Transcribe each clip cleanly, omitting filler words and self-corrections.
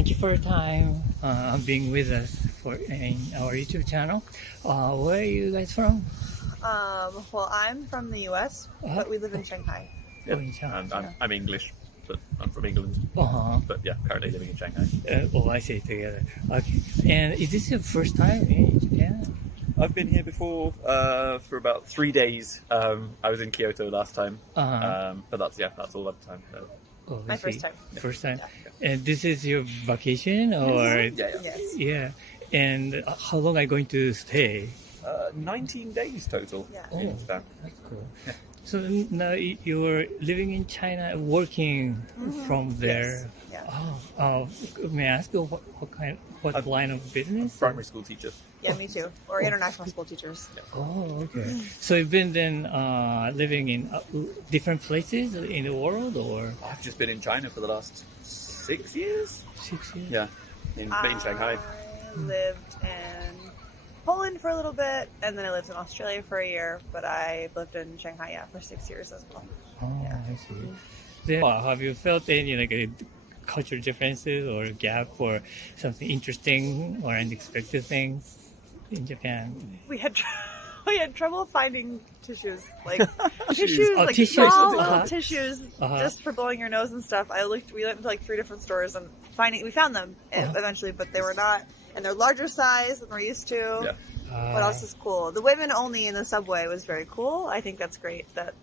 Thank you for your time being with us in our YouTube channel. Where are you guys from? Well, I'm from the U.S., but we live in Shanghai. Oh, in Shanghai. I'm English, but I'm from England. But yeah, currently living in Shanghai. I see, together. Okay. And is this your first time in Japan? I've been here before for about 3 days. I was in Kyoto last time, but that's all that time. My first time. First time. Yeah. And this is your vacation, or? Yes. Yeah. And how long are you going to stay? 19 days total. Yeah. In Japan. That's cool. So now you're living in China, working from there. Yes. Oh, may I ask what line of business? Primary school teacher. Yeah, me too. Or international school teachers. Oh, okay. So you've been then living in different places in the world, or? I've just been in China for the last 6 years. 6 years? Yeah, in Shanghai. I lived in Poland for a little bit, and then I lived in Australia for a year, but I lived in Shanghai, for 6 years as well. Oh, Yeah. I see. Then, have you felt any cultural differences or gap or something interesting or unexpected things in Japan? We had trouble finding tissues, like tissues, Oh, like tissues. small Uh-huh. little tissues, just for blowing your nose and stuff. We went to like 3 different stores and we found them eventually, but they were not, and they're larger size than we're used to. Yeah. What else is cool? The women only in the subway was very cool. I think that's great that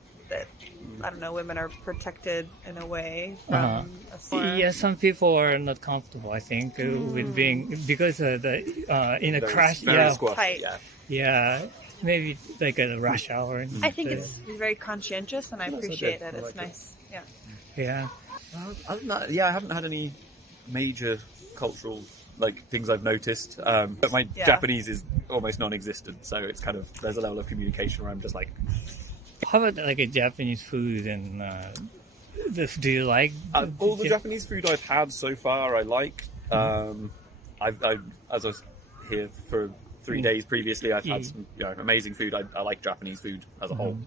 I don't know, women are protected in a way from a foreign. Yeah, some people are not comfortable, I think, with being, because in a crash. Very Yeah, squashed, Tight. yeah. yeah, maybe like a rush hour. I think it's very conscientious, and I appreciate it. It's nice. Yeah. Yeah. Other than that, I haven't had any major cultural things I've noticed. But my Japanese is almost non-existent, so it's kind of, there's a level of communication where I'm just like. How about a Japanese food and do you like? All the Japanese food I've had so far, I like. As I was here for 3 days previously, I've had some amazing food. I like Japanese food as a whole,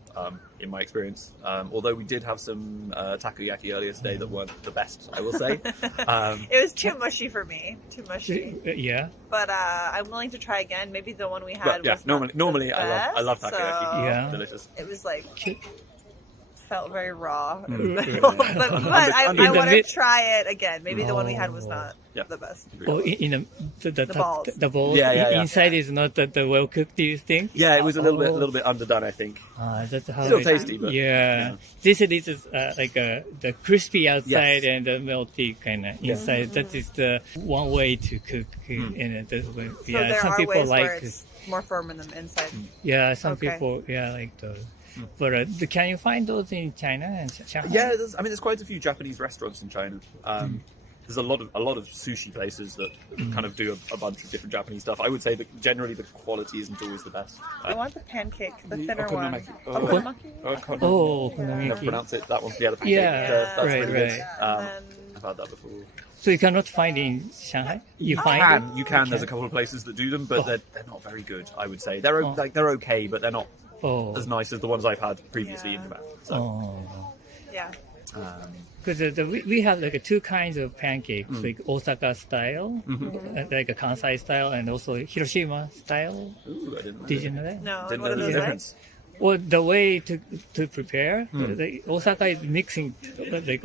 in my experience. Although we did have some takoyaki earlier today that weren't the best, I will say. It was too mushy for me. Too mushy. Yeah. But I'm willing to try again. Maybe the one we had was normally not the I love best, takoyaki. so Yeah. Delicious. It was felt very raw. but I Under want to try it again. Maybe the one we had was not the best. Oh, in the balls. The balls. Yeah. Inside is not that well cooked. Do you think? Yeah, it was a little bit underdone, I think. That's how. Still tasty, but yeah. This is the crispy outside and the melty kind of inside. That is the one way to cook. And So there some are people ways like. where it's more firm in the inside. Yeah, some Okay. people like those. But can you find those in China and Shanghai? Yeah, there's quite a few Japanese restaurants in China. There's a lot of sushi places that kind of do a bunch of different Japanese stuff. I would say that generally the quality isn't always the best. I want the pancake, the thinner one. okonomiyaki. Okonomiyaki? Oh, I never okonomiyaki. pronounce it. That one. Yeah, the pancake. Yeah, that's right, really right. good. And then I've had that before. So you cannot find in Shanghai? You find it? You can. There's a couple of places that do them, but they're not very good. I would say they're okay, but they're not as nice as the ones I've had previously in Japan. So, yeah. because we have two kinds of pancakes, like Osaka style, like a Kansai style, and also Hiroshima style. ooh, I didn't know. Did you know that? No, Didn't what know are the those difference. Well, the way to prepare, Osaka is mixing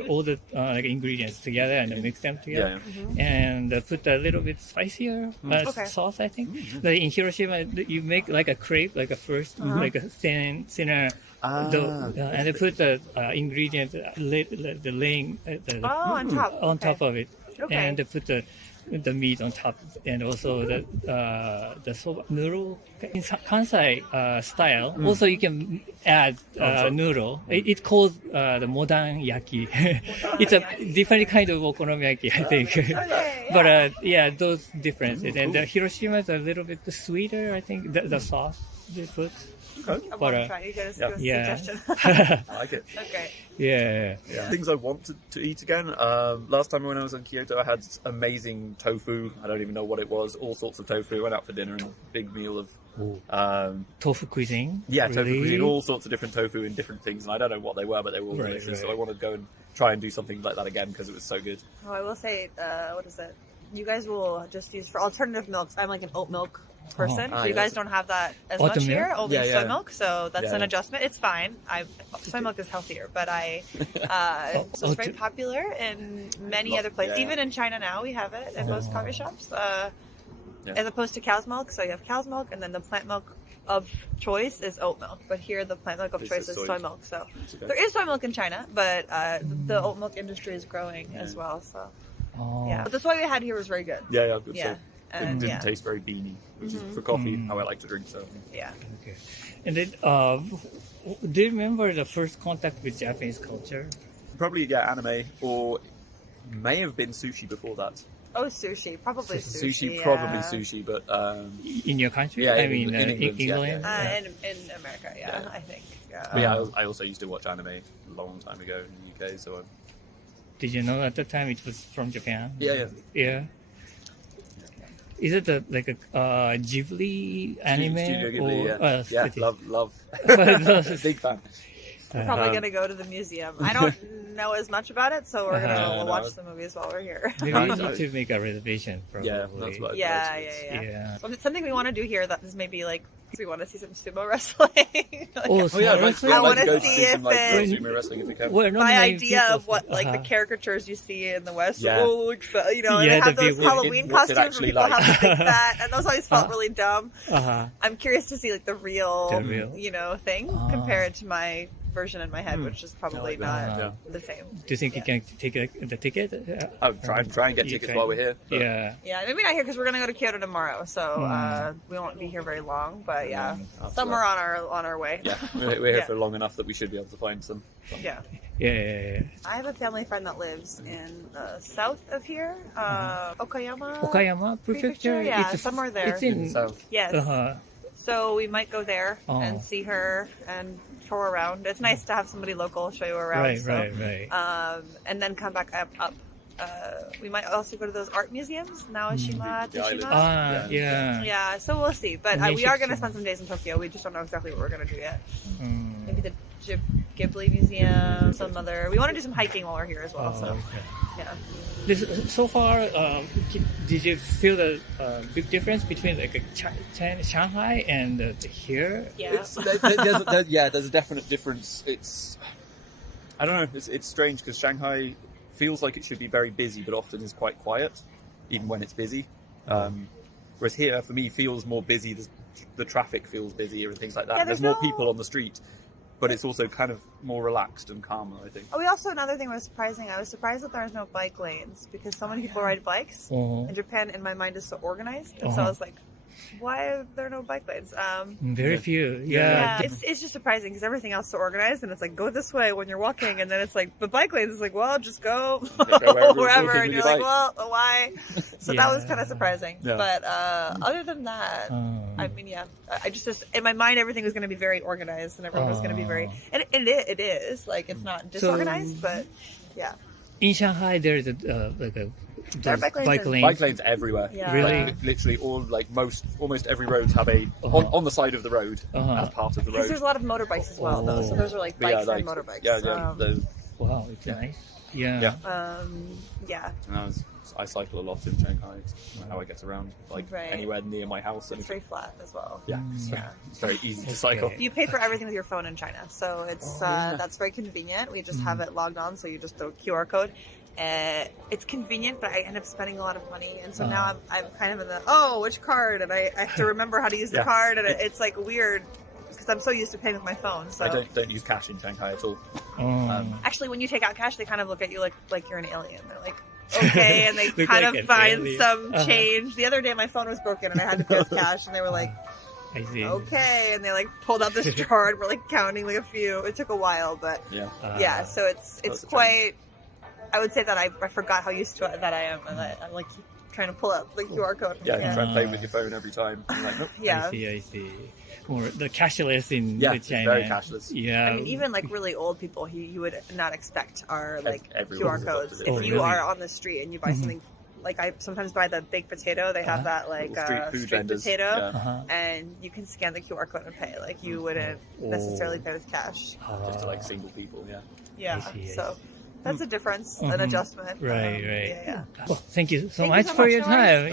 all the ingredients together and then mix them together, and put a little bit spicier sauce, I think. Like in Hiroshima, you make like a crepe, like a first, like a thinner dough, and they put the ingredients, the laying on top. of it, Okay. and they put the meat on top, and also the soba noodle in Kansai style. Also, you can add noodle. It calls the modern yaki. It's a different kind of okonomiyaki, I think. But those differences. And the Hiroshima is a little bit sweeter, I think. The sauce they put. Okay. I want to try. You guys give us a suggestion. I like it. Okay. Yeah. Things I want to eat again. Last time when I was in Kyoto, I had amazing tofu. I don't even know what it was. All sorts of tofu. Went out for dinner and a big meal of Tofu cuisine. tofu really? cuisine. All sorts of different tofu in different things, and I don't know what they were, but they were all delicious. So I want to go and try and do something like that again because it was so good. Oh, I will say, what is it? you guys will just use for alternative milks. I'm like an oat milk person. Ah, you yes. guys don't have that as Oat much milk? here, only Yeah, soy yeah. milk. So that's Yeah, an yeah. adjustment. It's fine. Soy milk is healthier, but so it's very popular in many other places. Yeah. Even in China now, we have it in most coffee shops. Yeah. As opposed to cow's milk, so you have cow's milk, and then the plant milk of choice is oat milk. But here, the plant milk of This choice is is soy. soy milk. So Okay. there is soy milk in China, but the oat milk industry is growing as well. So yeah, but the soy we had here was very good. Yeah, good. Yeah. So And it didn't yeah. taste very beany, which is for coffee how I like to drink. So Yeah. Okay. And then, do you remember the first contact with Japanese culture? probably anime, or may have been sushi before that. Oh, sushi. Probably sushi. Probably yeah. sushi, but In your country? Yeah, I in mean, England, England? yeah. In America, Yeah. I think. but yeah, I also used to watch anime a long time ago in the UK. So Did you know at the time it was from Japan? yeah. Yeah. Is it like a Ghibli anime? Studio Ghibli, or, yeah, it is. love, big fan. We're probably going to go to the museum. I don't know as much about it, so we're going to No. watch the movies while we're here. Maybe No, you no. need to make a reservation. Probably. Yeah, that's what. Yeah. Yeah. Something we want to do here that is maybe like we want to see some sumo wrestling. Like, Oh, Oh yeah, sumo wrestling? I I'd like wanna to go to see see some if like it- sumo wrestling if we can. Well, not my many idea people- of what like the caricatures you see in the West. Yeah. Oh, like, you know, and Yeah, they have the those big- Halloween what's it costumes where actually people like? have the big fat, and those always felt really dumb. Uh-huh. I'm curious to see like the real, The real- thing compared to my version in my head, which is probably like that. not Yeah. the same. Do you think you can take the ticket? I'll try and get You tickets try- while we're here. but- Yeah. Yeah, maybe not here because we're gonna go to Kyoto tomorrow, so we won't be here very long. But yeah, after somewhere that. on our way. Yeah, we're here Yeah. for long enough that we should be able to find some. Yeah. Yeah. I have a family friend that lives in the south of here, Okayama. Okayama Prefecture? Yeah, It's somewhere there. It's in... So Yes. Uh-huh. So we might go there Oh. and see her and show her around. It's nice to have somebody local show you around. Right, so, right. and then come back up. We might also go to those art museums, Naoshima, The island. Tashima. Yeah. Yeah, so we'll see. But And we they are should going to see. spend some days in Tokyo. We just don't know exactly what we're going to do yet. Mm. Maybe the Ghibli Museum, some other. We want to do some hiking while we're here as well. Oh, So okay. yeah. So far, did you feel the big difference between like Shanghai and here? Yeah. There's a definite difference. I don't know. It's strange because Shanghai feels like it should be very busy, but often is quite quiet, even when it's busy. Whereas here, for me, feels more busy. The traffic feels busier and things like that. Yeah, There's there's more no- people on the street, but it's also kind of more relaxed and calmer, I think. Oh, we also another thing was surprising. I was surprised that there's no bike lanes because so many people ride bikes. Uh-huh. And Japan, in my mind, is so organized, and so I was like, why are there no bike lanes? Very few. Yeah, Yeah. it's just surprising because everything else is so organized, and it's like go this way when you're walking, and then it's like the bike lanes is like, well, just go wherever wherever, walking and with you're your like, well, why? So that was kind of surprising. Yeah. But other than that, I mean, yeah, I just in my mind everything was going to be very organized, and everyone was going to be very, and it is like it's not disorganized, but yeah. In Shanghai, there's like a There are bike lanes bike in- lanes. Bike lanes everywhere. Yeah. Really? Like, literally almost every road have a on the side of the road as part of the Because road. there's a lot of motorbikes as well, though. So those are like But bikes yeah, and motorbikes. Yeah. Wow, it's nice. Yeah. Yeah. Yeah. And I cycle a lot in Shanghai. It's how I get around, like Right. anywhere near my house. And It's very flat as well. yeah, it's very easy to cycle. Okay. You pay for everything with your phone in China, so it's that's very convenient. We just have it logged on, so you just do a QR code. It's convenient, but I end up spending a lot of money, and so now I'm kind of in the which card, and I have to remember how to use the card, and it's like weird because I'm so used to paying with my phone. So I don't use cash in Shanghai at all. actually, when you take out cash, they kind of look at you like you're an alien. They're like, okay, and they Look kind like of an find alien. some change. The other day, my phone was broken, and I had to pay with cash, and they were like, I see. okay, and they like pulled out this jar, and we're like counting like a few. It took a while, but Yeah. so it's That's a quite. I would say that I forgot how used to it that I am, and I'm like trying to pull up the QR code. Yeah, you try and play with your phone every time. I'm like, nope. Yeah. I see. More the cashless in It's China. very cashless. Yeah. I mean, even like really old people, you would not expect are like Everyone's QR codes. adopted If it. you are on the street and you buy something, like I sometimes buy the baked potato, they have that like Little street food vendors. potato, Yeah. and you can scan the QR code and pay. Like you wouldn't necessarily pay with cash. Just to like single people. Yeah. Yeah. I see. So that's a difference, an adjustment. Right, right. Yeah. Well, thank you so Thank you much so for much. your No worries. time.